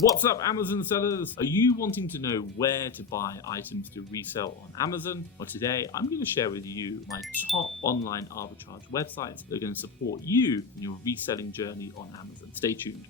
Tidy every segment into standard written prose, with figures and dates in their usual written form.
What's up, Amazon sellers? Are you wanting to know where to buy items to resell on Amazon? Well, today I'm going to share with you my top online arbitrage websites that are going to support you in your reselling journey on Amazon. Stay tuned.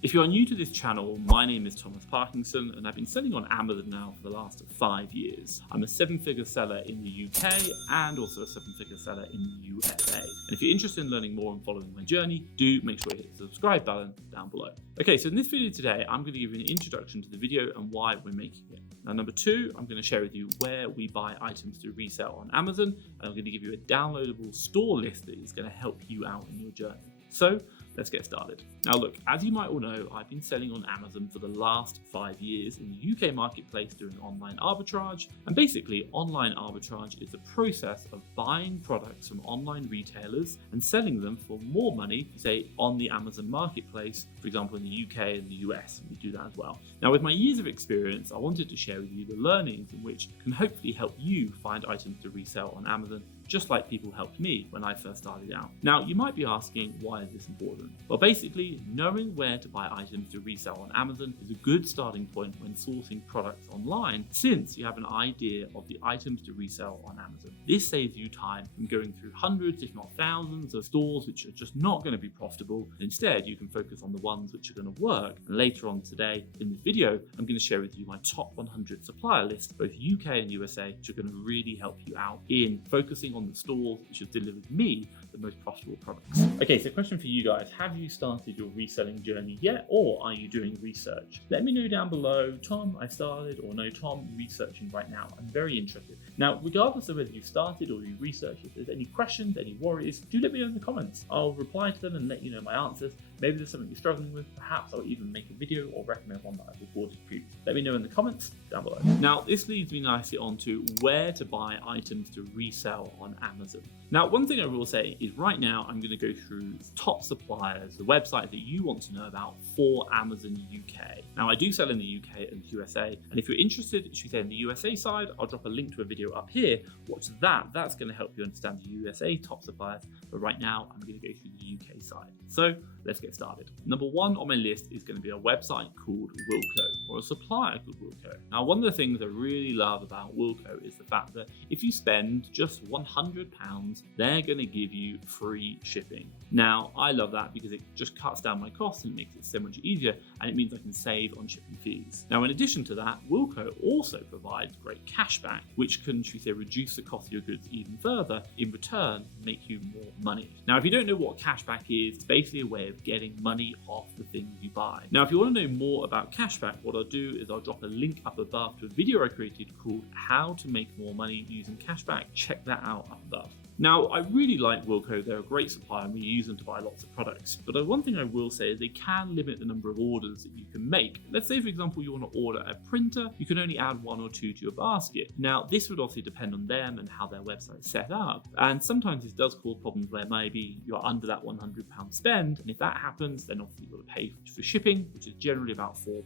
If you are new to this channel, my name is Thomas Parkinson and I've been selling on Amazon now for the last 5 years. I'm a 7-figure seller in the UK and also a 7-figure seller in the USA. And if you're interested in learning more and following my journey, do make sure you hit the subscribe button down below. Okay, so in this video today, I'm going to give you an introduction to the video and why we're making it. Now, number 2, I'm going to share with you where we buy items to resell on Amazon, and I'm going to give you a downloadable store list that is going to help you out in your journey. So let's get started. Now look, as you might all know, I've been selling on Amazon for the last 5 years in the UK marketplace doing online arbitrage. And basically, online arbitrage is the process of buying products from online retailers and selling them for more money, say on the Amazon marketplace, for example, in the UK and the US, we do that as well. Now with my years of experience, I wanted to share with you the learnings in which can hopefully help you find items to resell on Amazon, just like people helped me when I first started out. Now, you might be asking, why is this important? Well, basically, knowing where to buy items to resell on Amazon is a good starting point when sourcing products online, since you have an idea of the items to resell on Amazon. This saves you time from going through hundreds, if not thousands, of stores which are just not going to be profitable. Instead, you can focus on the ones which are going to work. And later on today, in this video, I'm going to share with you my top 100 supplier list, both UK and USA, which are going to really help you out in focusing on the stores which have delivered me the most profitable products. Okay, so question for you guys, have you started your reselling journey yet, or are you doing research? Let me know down below, Tom, I started, or no, Tom, researching right now. I'm very interested. Now, regardless of whether you started or you researched, if there's any questions, any worries, do let me know in the comments. I'll reply to them and let you know my answers. Maybe there's something you're struggling with. Perhaps I'll even make a video or recommend one that I've recorded for you. Let me know in the comments down below. Now, this leads me nicely on to where to buy items to resell on Amazon. Now, one thing I will say is right now I'm going to go through top suppliers, the website that you want to know about for Amazon UK. Now, I do sell in the UK and the USA, and if you're interested, should we say in the USA side, I'll drop a link to a video up here. Watch that. That's going to help you understand the USA top suppliers. But right now, I'm going to go through the UK side. So let's get started. Number 1 on my list is going to be a website called Wilko, or a supplier called Wilko. Now, one of the things I really love about Wilko is the fact that if you spend just £100, they're going to give you free shipping. Now, I love that because it just cuts down my costs and makes it so much easier, and it means I can save on shipping fees. Now, in addition to that, Wilko also provides great cashback, which can, should we say, reduce the cost of your goods even further, in return, make you more money. Now, if you don't know what cashback is, it's basically a way of getting money off the things you buy. Now, if you want to know more about cashback, what I'll do is I'll drop a link up above to a video I created called How to Make More Money Using Cashback. Check that out up above. Now, I really like Wilko. They're a great supplier and we use them to buy lots of products. But one thing I will say is they can limit the number of orders that you can make. Let's say, for example, you want to order a printer, you can only add 1 or 2 to your basket. Now, this would obviously depend on them and how their website is set up. And sometimes this does cause problems where maybe you're under that £100 spend. And if that happens, then obviously you've got to pay for shipping, which is generally about £4.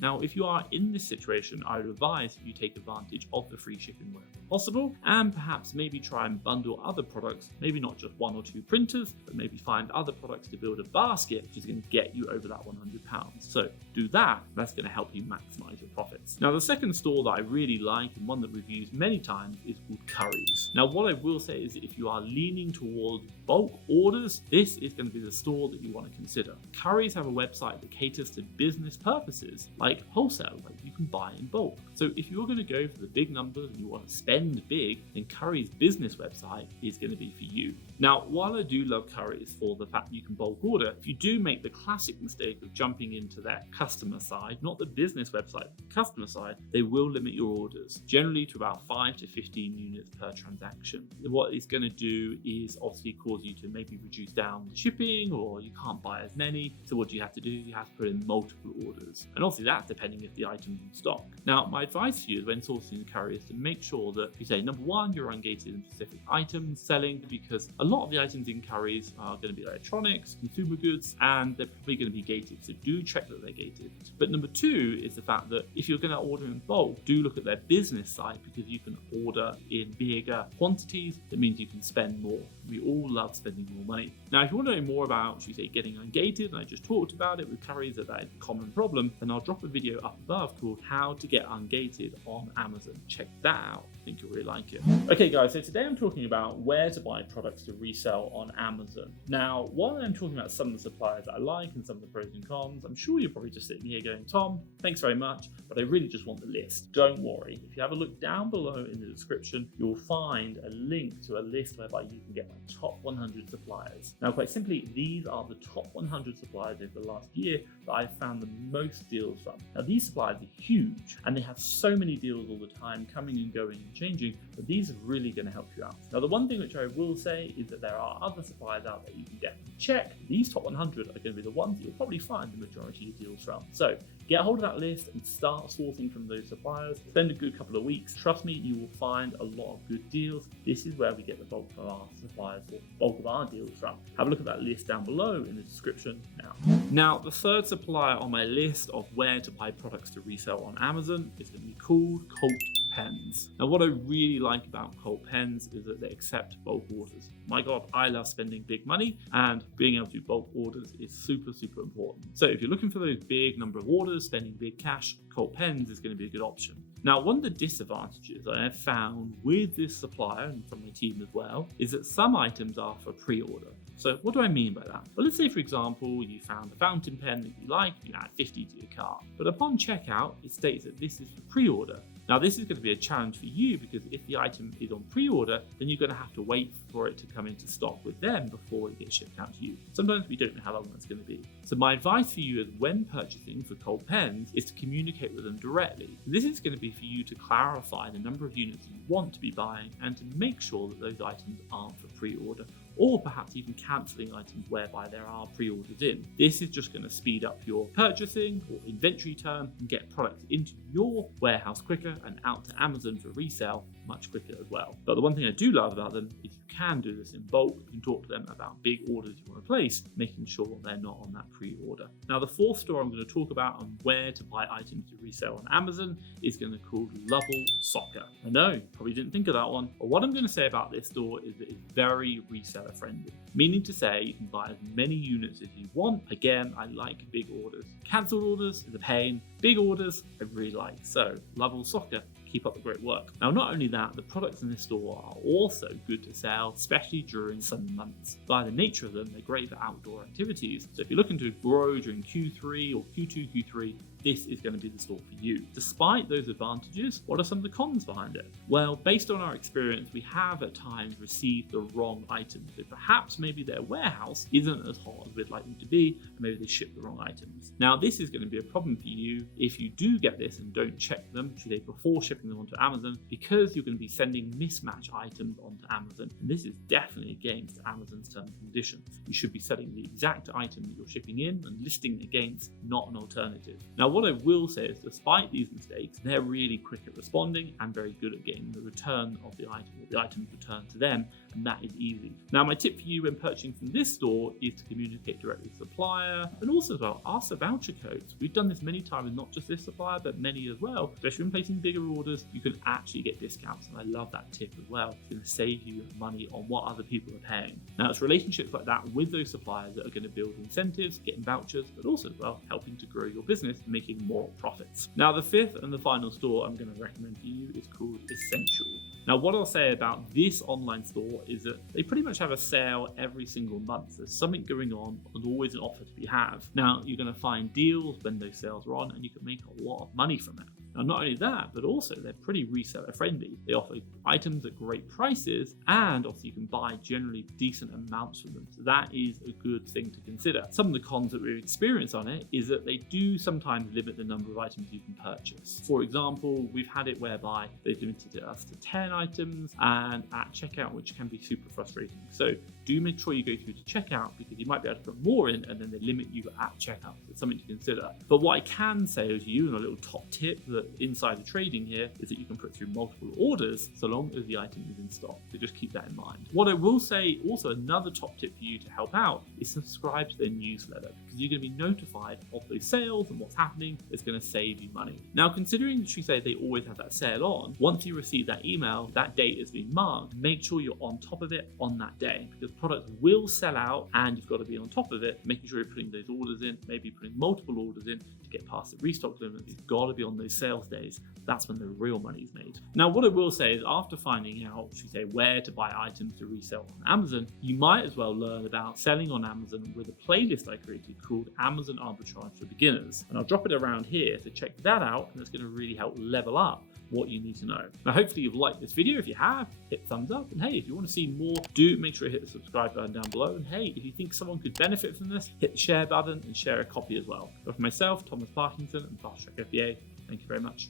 Now, if you are in this situation, I would advise you take advantage of the free shipping wherever possible, and perhaps maybe try and bundle other products, maybe not just 1 or 2 printers, but maybe find other products to build a basket, which is going to get you over that £100. So do that, that's going to help you maximize your profits. Now, the second store that I really like, and one that we've used many times, is called Currys. Now, what I will say is if you are leaning towards bulk orders, this is going to be the store that you want to consider. Currys have a website that caters to business purposes, like wholesale, like you can buy in bulk. So if you're going to go for the big numbers and you want to spend big, then Currys' business website is going to be for you. Now, while I do love Currys for the fact that you can bulk order, if you do make the classic mistake of jumping into their customer side, not the business website, the customer side, they will limit your orders, generally to about 5 to 15 units per transaction. What it's going to do is obviously cause you to maybe reduce down the shipping, or you can't buy as many. So what do you have to do? You have to put in multiple orders. And obviously that's depending if the item's in stock. Now, my advice to you is when sourcing the Currys is to make sure that you say, number 1, you're ungated in specific items. on selling because a lot of the items in curries are going to be electronics, consumer goods, and they're probably going to be gated. So do check that they're gated. But number two is the fact that if you're going to order in bulk, do look at their business site because you can order in bigger quantities. That means you can spend more. We all love spending more money. Now, if you want to know more about, should we say, getting ungated, and I just talked about it with curries that is a common problem, then I'll drop a video up above called How to Get Ungated on Amazon. Check that out. I think you'll really like it. Okay guys, so today I'm talking about where to buy products to resell on Amazon. Now, while I'm talking about some of the suppliers that I like and some of the pros and cons, I'm sure you're probably just sitting here going, Tom, thanks very much, but I really just want the list. Don't worry. If you have a look down below in the description, you'll find a link to a list whereby you can get my top 100 suppliers. Now, quite simply, these are the top 100 suppliers over the last year that I've found the most deals from. Now, these suppliers are huge and they have so many deals all the time, coming and going and changing, but these are really going to help you out. Now, the one thing which I will say is that there are other suppliers out there you can definitely check. These top 100 are going to be the ones that you'll probably find the majority of deals from. So get a hold of that list and start sourcing from those suppliers. Spend a good couple of weeks. Trust me, you will find a lot of good deals. This is where we get the bulk of our suppliers or bulk of our deals from. Have a look at that list down below in the description now. Now, the third supplier on my list of where to buy products to resell on Amazon is going to be called Colt Pens. Now, what I really like about Colt Pens is that they accept bulk orders. My God, I love spending big money, and being able to do bulk orders is super, super important. So if you're looking for those big number of orders, spending big cash, Colt Pens is going to be a good option. Now, one of the disadvantages I have found with this supplier and from my team as well is that some items are for pre-order. So what do I mean by that? Well, let's say, for example, you found a fountain pen that you like, you add 50 to your cart, but upon checkout, it states that this is for pre-order. Now, this is going to be a challenge for you because if the item is on pre-order, then you're going to have to wait for it to come into stock with them before it gets shipped out to you. Sometimes we don't know how long that's going to be. So my advice for you is when purchasing for Colt Pens is to communicate with them directly. This is going to be for you to clarify the number of units you want to be buying and to make sure that those items aren't for pre-order, or perhaps even cancelling items whereby there are pre-orders in. This is just going to speed up your purchasing or inventory turn and get products into your warehouse quicker and out to Amazon for resale much quicker as well. But the one thing I do love about them is you can do this in bulk. You can talk to them about big orders you want to place, making sure they're not on that pre-order. Now, the fourth store I'm going to talk about on where to buy items to resell on Amazon is going to be called Resell Soccer. I know, you probably didn't think of that one, but what I'm going to say about this store is that it's very reseller friendly, meaning to say you can buy as many units as you want. Again, I like big orders. Cancelled orders is a pain. Big orders I really like. So Resell Soccer, keep up the great work. Now, not only that, the products in this store are also good to sell, especially during summer months. By the nature of them, they're great for outdoor activities. So if you're looking to grow during Q3 or Q2, Q3, this is going to be the store for you. Despite those advantages, what are some of the cons behind it? Well, based on our experience, we have at times received the wrong items. So perhaps maybe their warehouse isn't as hot as we'd like them to be, and maybe they ship the wrong items. Now, this is going to be a problem for you if you do get this and don't check them, should they, before shipping them onto Amazon, because you're going to be sending mismatched items onto Amazon. And this is definitely against Amazon's terms and conditions. You should be selling the exact item that you're shipping in and listing against, not an alternative. Now, what I will say is, despite these mistakes, they're really quick at responding and very good at getting the return of the item, or the items returned to them, and that is easy. Now, my tip for you when purchasing from this store is to communicate directly with the supplier, and also as well, ask for voucher codes. We've done this many times, not just this supplier, but many as well. Especially when placing bigger orders, you can actually get discounts, and I love that tip as well. It's going to save you money on what other people are paying. Now, it's relationships like that with those suppliers that are going to build incentives, getting vouchers, but also as well helping to grow your business and making more profits. Now, the fifth and the final store I'm going to recommend for you is called Essential. Now, what I'll say about this online store is that they pretty much have a sale every single month. There's something going on, there's always an offer to be had. Now, you're going to find deals when those sales are on, and you can make a lot of money from it. Now, not only that, but also they're pretty reseller friendly. They offer items at great prices, and also you can buy generally decent amounts from them. So that is a good thing to consider. Some of the cons that we've experienced on it is that they do sometimes limit the number of items you can purchase. For example, we've had it whereby they've limited us to 10 items and at checkout, which can be super frustrating. So do make sure you go through to checkout, because you might be able to put more in and then they limit you at checkout. So it's something to consider. But what I can say to you, and a little top tip, that the insider trading here is that you can put through multiple orders so long as the item is in stock. So just keep that in mind. What I will say, also another top tip for you to help out, is subscribe to their newsletter, because you're going to be notified of those sales and what's happening. It's going to save you money. Now, considering should we say they always have that sale on, once you receive that email, that date has been marked, make sure you're on top of it on that day, because products will sell out and you've got to be on top of it, making sure you're putting those orders in, maybe putting multiple orders in to get past the restock limit. You've got to be on those sales days. That's when the real money is made. Now, what I will say is after finding out, should we say, where to buy items to resell on Amazon, you might as well learn about selling on Amazon with a playlist I created called Amazon Arbitrage for Beginners. And I'll drop it around here, so check that out, and it's going to really help level up what you need to know. Now, hopefully you've liked this video. If you have, hit thumbs up. And hey, if you want to see more, do make sure you hit the subscribe button down below. And hey, if you think someone could benefit from this, hit the share button and share a copy as well. But for myself, Thomas Parkinson, and Fast Track FBA, thank you very much.